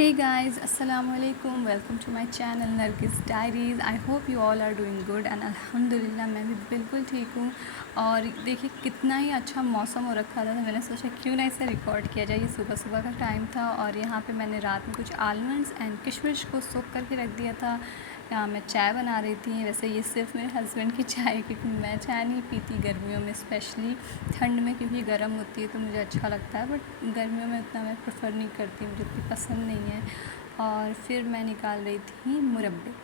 Hey guys, assalamu alaikum. Welcome to my channel Nargis Diaries. I hope you all are doing good and अल्हम्दुलिल्लाह मैं भी बिल्कुल ठीक हूँ। और देखिए कितना ही अच्छा मौसम हो रखा था, तो मैंने सोचा क्यों ना इसे रिकॉर्ड किया जाए। ये सुबह सुबह का टाइम था और यहाँ पे मैंने रात में कुछ आलमंड्स एंड किशमिश को सोख करके रख दिया था। यहाँ मैं चाय बना रही थी। वैसे ये सिर्फ मेरे हस्बैंड की चाय है, क्योंकि मैं चाय नहीं पीती गर्मियों में, स्पेशली ठंड में, क्योंकि गर्म होती है तो मुझे अच्छा लगता है, बट गर्मियों में उतना मैं प्रेफर नहीं करती, मुझे इतनी पसंद नहीं है। और फिर मैं निकाल रही थी मुरब्बे।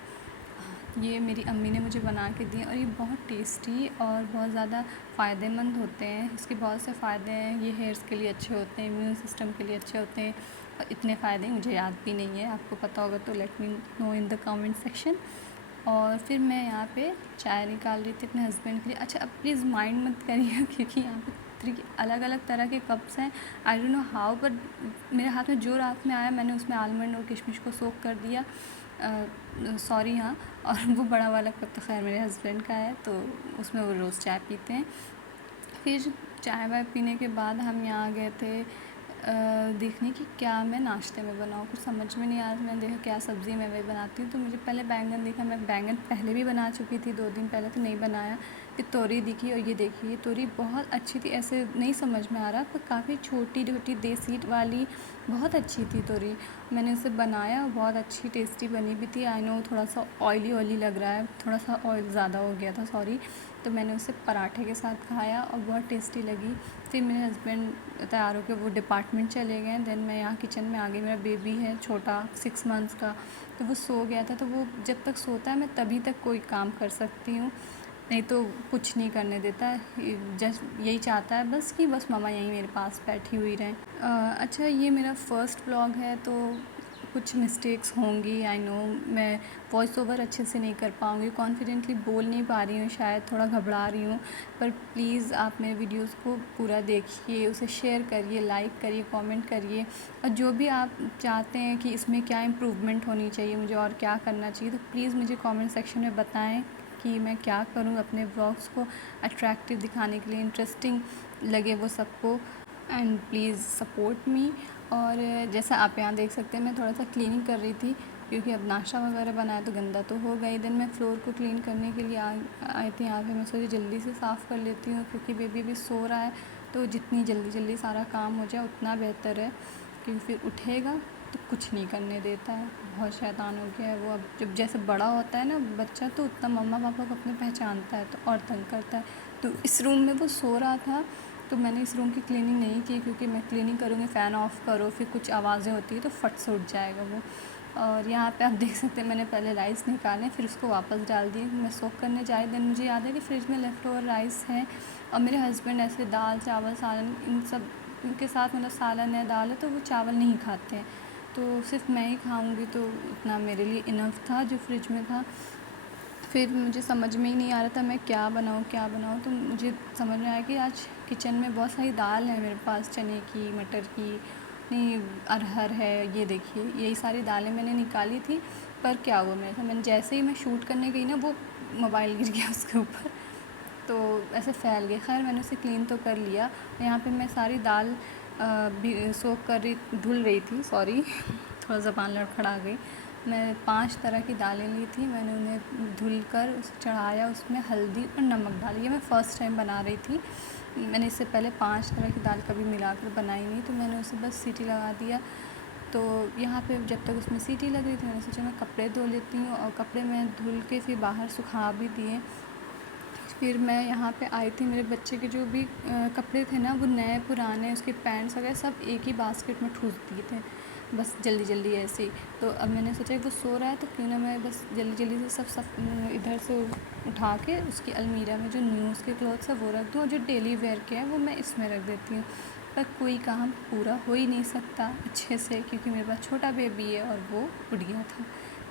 ये मेरी अम्मी ने मुझे बना के दिए और ये बहुत टेस्टी और बहुत ज़्यादा फ़ायदेमंद होते हैं। इसके बहुत से फ़ायदे हैं। ये हेयर्स के लिए अच्छे होते हैं, इम्यून सिस्टम के लिए अच्छे होते हैं। और इतने फ़ायदे मुझे याद भी नहीं है, आपको पता होगा तो let me know in the comment section. और फिर मैं यहाँ पे चाय निकाल रही थी अपने हस्बैंड के लिए। अच्छा, अब प्लीज़ माइंड मत करिएगा क्योंकि यहाँ पे अलग अलग तरह के कप्स हैं। I don't know how, but मेरे हाथ में जो रात में आया मैंने उसमें आलमंड और किशमिश को सोख कर दिया। सॉरी हाँ। और वो बड़ा वाला कप तो खैर मेरे हस्बैंड का है, तो उसमें वो रोज़ चाय पीते हैं। फिर चाय वाय पीने के बाद हम यहाँ गए थे देखने कि क्या मैं नाश्ते में बनाऊँ। कुछ समझ में नहीं आया। मैंने देखा क्या सब्ज़ी मैं वही बनाती हूँ, तो मुझे पहले बैंगन दिखा। मैं बैंगन पहले भी बना चुकी थी 2 दिन पहले, तो नहीं बनाया। फिर तोरी दिखी और ये देखिए, ये तोरी बहुत अच्छी थी। ऐसे नहीं समझ में आ रहा, पर काफ़ी छोटी छोटी देसी वाली बहुत अच्छी थी तोरी। मैंने उसे बनाया और बहुत अच्छी टेस्टी बनी भी थी। आई नो थोड़ा सा ऑयली ऑयली लग रहा है, थोड़ा सा ऑयल ज़्यादा हो गया था, सॉरी। तो मैंने उसे पराठे के साथ खाया और बहुत टेस्टी लगी। फिर मेरे हस्बैंड तैयार होकर वो डिपार्टमेंट चले गए। देन मैं यहाँ किचन में आ गई। मेरा बेबी है छोटा 6 मंथ्स का, तो वो सो गया था। तो वो जब तक सोता है मैं तभी तक कोई काम कर सकती हूँ, नहीं तो कुछ नहीं करने देता है। जस्ट यही चाहता है बस कि बस मम्मा यहीं मेरे पास बैठी हुई रहें। अच्छा, ये मेरा फ़र्स्ट ब्लॉग है तो कुछ मिस्टेक्स होंगी। आई नो मैं वॉइस ओवर अच्छे से नहीं कर पाऊँगी, कॉन्फिडेंटली बोल नहीं पा रही हूँ, शायद थोड़ा घबरा रही हूँ। पर प्लीज़ आप मेरे वीडियोस को पूरा देखिए, उसे शेयर करिए, लाइक करिए, कमेंट करिए। और जो भी आप चाहते हैं कि इसमें क्या इम्प्रूवमेंट होनी चाहिए, मुझे और क्या करना चाहिए, तो प्लीज़ मुझे कमेंट सेक्शन में बताएं कि मैं क्या करूँ अपने ब्लॉग्स को अट्रैक्टिव दिखाने के लिए, इंटरेस्टिंग लगे वो सबको। And please support me. और जैसा आप यहाँ देख सकते हैं, मैं थोड़ा सा क्लीनिंग कर रही थी, क्योंकि अब नाश्ता वगैरह बनाया तो गंदा तो हो गई। दिन मैं फ्लोर को क्लीन करने के लिए आई थी यहाँ पे। मैं सोची जल्दी से साफ़ कर लेती हूँ, क्योंकि बेबी भी सो रहा है, तो जितनी जल्दी जल्दी सारा काम हो जाए उतना बेहतर है, क्योंकि फिर उठेगा तो कुछ नहीं करने देता है। बहुत शैतान हो गया है वो। अब जब जैसे बड़ा होता है ना बच्चा, तो उतना मम्मा पापा को अपने पहचानता है, तो और तंग करता है। तो इस रूम में वो सो रहा था, तो मैंने इस रूम की क्लीनिंग नहीं की, क्योंकि मैं क्लीनिंग करूँगी, फ़ैन ऑफ़ करो, फिर कुछ आवाज़ें होती है तो फट से उठ जाएगा वो। और यहाँ पे आप देख सकते हैं मैंने पहले राइस निकाले, फिर उसको वापस डाल दिए। मैं सोख करने जाए, देन मुझे याद है कि फ्रिज में लेफ़्ट ओवर राइस है, और मेरे हस्बैंड ऐसे दाल चावल सालन इन सब के साथ, मतलब सालन है दाल है, तो वो चावल नहीं खाते हैं, तो सिर्फ मैं ही खाऊंगी, तो उतना मेरे लिए इनफ था जो फ्रिज में था। फिर मुझे समझ में ही नहीं आ रहा था मैं क्या बनाऊँ क्या बनाऊँ, तो मुझे समझ में आया कि आज किचन में बहुत सारी दाल है मेरे पास, चने की, मटर की, नहीं अरहर है, ये देखिए यही सारी दालें मैंने निकाली थी। पर क्या हुआ मेरे साथ, मैंने जैसे ही मैं शूट करने गई ना, वो मोबाइल गिर गया उसके ऊपर, तो ऐसे फैल गए। खैर मैंने उसे क्लीन तो कर लिया। यहाँ पे मैं सारी दाल भी सोख कर रही, धुल रही थी, सॉरी थोड़ा ज़बान लड़खड़ा गई। मैं 5 तरह की दालें ली थी, मैंने उन्हें धुल कर उसे चढ़ाया, उसमें हल्दी और नमक डाली। ये मैं फ़र्स्ट टाइम बना रही थी, मैंने इससे पहले 5 तरह की दाल कभी मिलाकर बनाई नहीं, तो मैंने उसे बस सीटी लगा दिया। तो यहाँ पे जब तक उसमें सीटी लग रही थी, मैंने सोचा मैं कपड़े धो लेती हूँ, और कपड़े मैं धुल के फिर बाहर सुखा भी दिए। फिर मैं यहाँ पे आई थी, मेरे बच्चे के जो भी कपड़े थे ना, वो नए पुराने, उसके पैंट्स वगैरह सब एक ही बास्केट में ठूस दिए थे, बस जल्दी जल्दी ऐसे ही। तो अब मैंने सोचा वो सो रहा है, तो क्यों ना मैं बस जल्दी जल्दी से सब इधर से उठा के उसकी अलमीरा में जो न्यू उसके क्लॉथ्स है वो रख दूँ, और जो डेली वेयर के हैं वो मैं इसमें रख देती हूँ। पर कोई काम पूरा हो ही नहीं सकता अच्छे से, क्योंकि मेरे पास छोटा बेबी है और वो उठ गया था।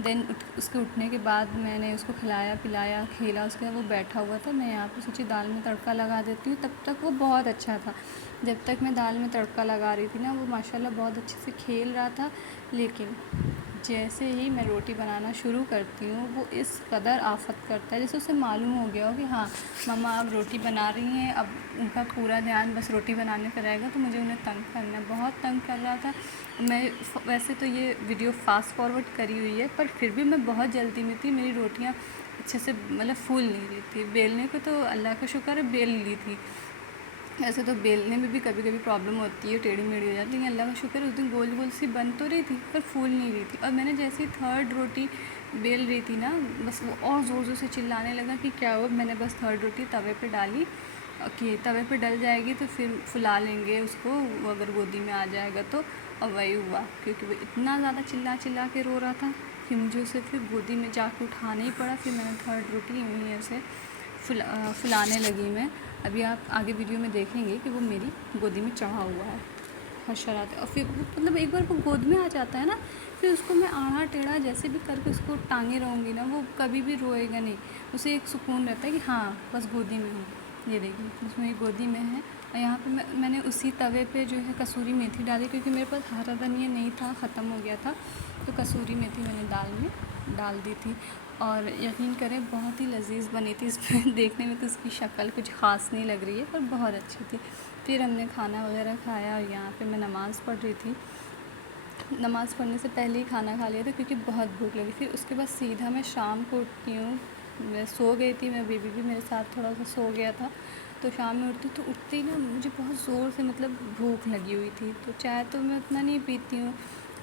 देन उसके उठने के बाद मैंने उसको खिलाया पिलाया, खेला, उसके बाद वो बैठा हुआ था। मैं यहाँ पे सोची दाल में तड़का लगा देती हूँ, तब तक वो बहुत अच्छा था। जब तक मैं दाल में तड़का लगा रही थी ना, वो माशाल्लाह बहुत अच्छे से खेल रहा था। लेकिन जैसे ही मैं रोटी बनाना शुरू करती हूँ वो इस कदर आफत करता है, जैसे उसे मालूम हो गया हो कि हाँ मम्मा अब रोटी बना रही हैं, अब उनका पूरा ध्यान बस रोटी बनाने पर रहेगा, तो मुझे उन्हें तंग करना है। बहुत तंग कर रहा था। मैं वैसे तो ये वीडियो फास्ट फॉरवर्ड करी हुई है, पर फिर भी मैं बहुत जल्दी में थी, मेरी रोटियाँ अच्छे से मतलब फूल नहीं रही थी। बेलने को तो अल्लाह का शुक्र है बेल ली थी, ऐसे तो बेलने में भी कभी कभी प्रॉब्लम होती है, टेढ़ी मेढ़ी हो जाती है, लेकिन अल्लाह का शुक्र है उस दिन गोल गोल सी बन तो रही थी पर फूल नहीं रही थी। और मैंने जैसे ही थर्ड रोटी बेल रही थी ना, बस वो और ज़ोर ज़ोर से चिल्लाने लगा कि क्या हुआ। मैंने बस थर्ड रोटी तवे पे डाली कि तवे पे डल जाएगी तो फिर फुला लेंगे उसको, वो अगर गोदी में आ जाएगा तो। और वही हुआ, क्योंकि वो इतना ज़्यादा चिल्ला चिल्ला के रो रहा था कि मुझे उसे फिर गोदी में जाके उठाना ही पड़ा। फिर मैंने थर्ड रोटी यूँ ही ऐसे फुलाने लगी मैं। अभी आप आगे वीडियो में देखेंगे कि वो मेरी गोदी में चढ़ा हुआ है, हशरात। और फिर मतलब एक बार वो गोद में आ जाता है ना, फिर उसको मैं आड़ा टेढ़ा जैसे भी करके उसको टांगे रहूँगी ना, वो कभी भी रोएगा नहीं। उसे एक सुकून रहता है कि हाँ बस गोदी में हूँ। ये देखिए उसमें गोदी में है। और यहाँ पे मैंने उसी तवे पे जो है कसूरी मेथी डाली, क्योंकि मेरे पास हरा धनिया नहीं था, ख़त्म हो गया था, तो कसूरी मेथी मैंने दाल में डाल दी थी। और यकीन करें बहुत ही लजीज बनी थी। इसमें देखने में तो उसकी शक्ल कुछ ख़ास नहीं लग रही है, पर बहुत अच्छी थी। फिर हमने खाना वगैरह खाया और यहाँ पे मैं नमाज़ पढ़ रही थी। नमाज़ पढ़ने से पहले ही खाना खा लिया था, क्योंकि बहुत भूख लगी। फिर उसके बाद सीधा मैं शाम को उठती हूँ। मैं सो गई थी, मेरा बेबी भी मेरे साथ थोड़ा सा सो गया था, तो शाम में उठती तो उठते ही ना मुझे बहुत ज़ोर से मतलब भूख लगी हुई थी। तो चाय तो मैं उतना नहीं पीती हूँ,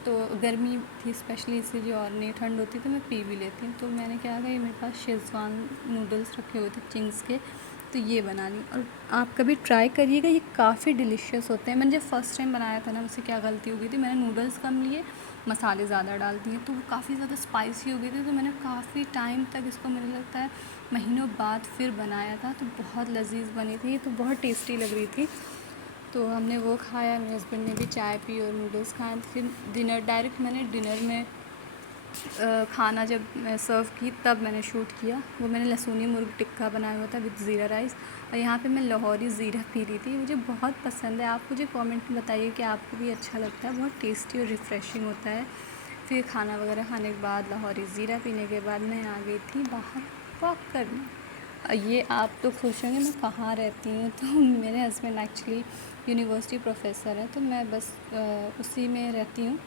तो गर्मी थी स्पेशली इसलिए, और नहीं ठंड होती तो मैं पी भी लेती हूँ। तो मैंने क्या किया, मेरे पास शेज़वान नूडल्स रखे हुए थे चिंग्स के, तो ये बना ली। और आप कभी ट्राई करिएगा, ये काफ़ी डिलीशियस होते हैं। मैंने जब फर्स्ट टाइम बनाया था ना, मुझसे क्या गलती हो गई थी, मैंने नूडल्स कम लिए, मसाले ज़्यादा डाल दिए, तो वो काफ़ी ज़्यादा स्पाइसी हो गए थे। तो मैंने काफ़ी टाइम तक इसको, मुझे लगता है महीनों बाद फिर बनाया था, तो बहुत लजीज बनी थी, तो बहुत टेस्टी लग रही थी। तो हमने वो खाया, मेरे हस्बैंड ने भी चाय पी और नूडल्स खाए। फिर डिनर डायरेक्ट मैंने डिनर में खाना जब मैं सर्व की तब मैंने शूट किया। वो मैंने लहसुनी मुर्ग टिक्का बनाया हुआ था विद ज़ीरा राइस, और यहाँ पे मैं लाहौरी ज़ीरा पी रही थी। मुझे बहुत पसंद है, आप मुझे कमेंट में बताइए कि आपको भी अच्छा लगता है, बहुत टेस्टी और रिफ़्रेशिंग होता है। फिर खाना वगैरह खाने के बाद लाहौरी ज़ीरा पीने के बाद मैं आ गई थी बाहर वॉक करने। ये आप तो खुश होंगे मैं कहाँ रहती हूँ, तो मेरे हस्बैंड एक्चुअली यूनिवर्सिटी प्रोफेसर है, तो मैं बस उसी में रहती हूँ,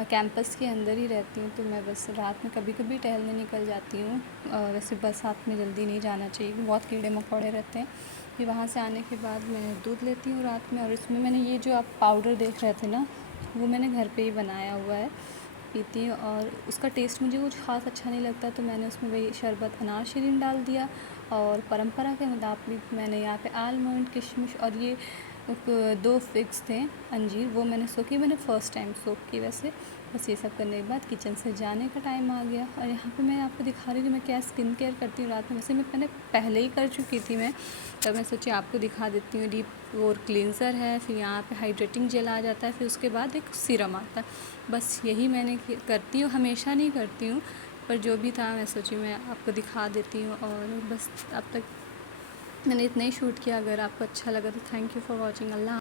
कैंपस के अंदर ही रहती हूँ। तो मैं बस रात में कभी कभी टहलने निकल जाती हूँ। वैसे बरसात में जल्दी नहीं जाना चाहिए, बहुत कीड़े मकोड़े रहते हैं। फिर वहाँ से आने के बाद मैं दूध लेती हूँ रात में, और इसमें मैंने ये जो आप पाउडर देख रहे थे ना, वो मैंने घर पे ही बनाया हुआ है, पीती हूँ। और उसका टेस्ट मुझे कुछ ख़ास अच्छा नहीं लगता, तो मैंने उसमें वही शरबत अनार शरीन डाल दिया। और परंपरा के मुताबिक मैंने यहाँ पे आलमंड, किशमिश और ये 2 फिग्स थे अंजीर, वो मैंने सोख की, मैंने फ़र्स्ट टाइम सोख की वैसे। बस ये सब करने के बाद किचन से जाने का टाइम आ गया। और यहाँ पे मैं आपको दिखा रही हूँ कि मैं क्या स्किन केयर करती हूँ रात में। वैसे मैंने पहले ही कर चुकी थी मैं, तब मैं सोची आपको दिखा देती हूँ। डीप पोर क्लींजर है, फिर यहाँ पे हाइड्रेटिंग जेल आ जाता है, फिर उसके बाद एक सीरम आता है। बस यही मैंने करती हूँ, हमेशा नहीं करती हूँ, पर जो भी था मैं सोची मैं आपको दिखा देती हूँ। और बस अब तक मैंने इतना ही शूट किया। अगर आपको अच्छा लगा तो thank you for watching. Allah.